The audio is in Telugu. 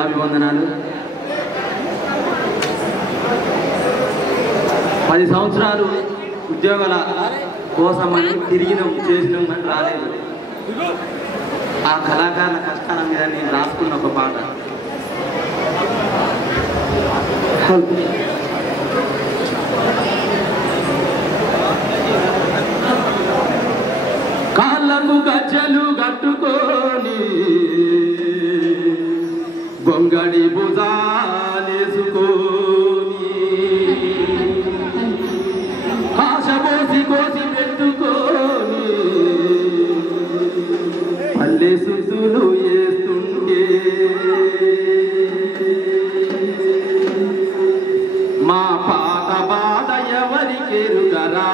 పాదాభివందనాలు. 10 సంవత్సరాలు ఉద్యోగాల కోసమని తిరిగినాం, చేసినాం కానీ రాలేదు. ఆ కళాకారుల కష్టాల మీద నేను రాసుకున్న ఒక పాట. కాళ్ళకు గజ్జలు కట్టుకొని గొంగడి భుజాలేసుకొని కాశపోసి కోసి పెట్టుకొని పల్లె సుసులు వేస్తుంటే మా పాత బాధ ఎవరికెరుగరా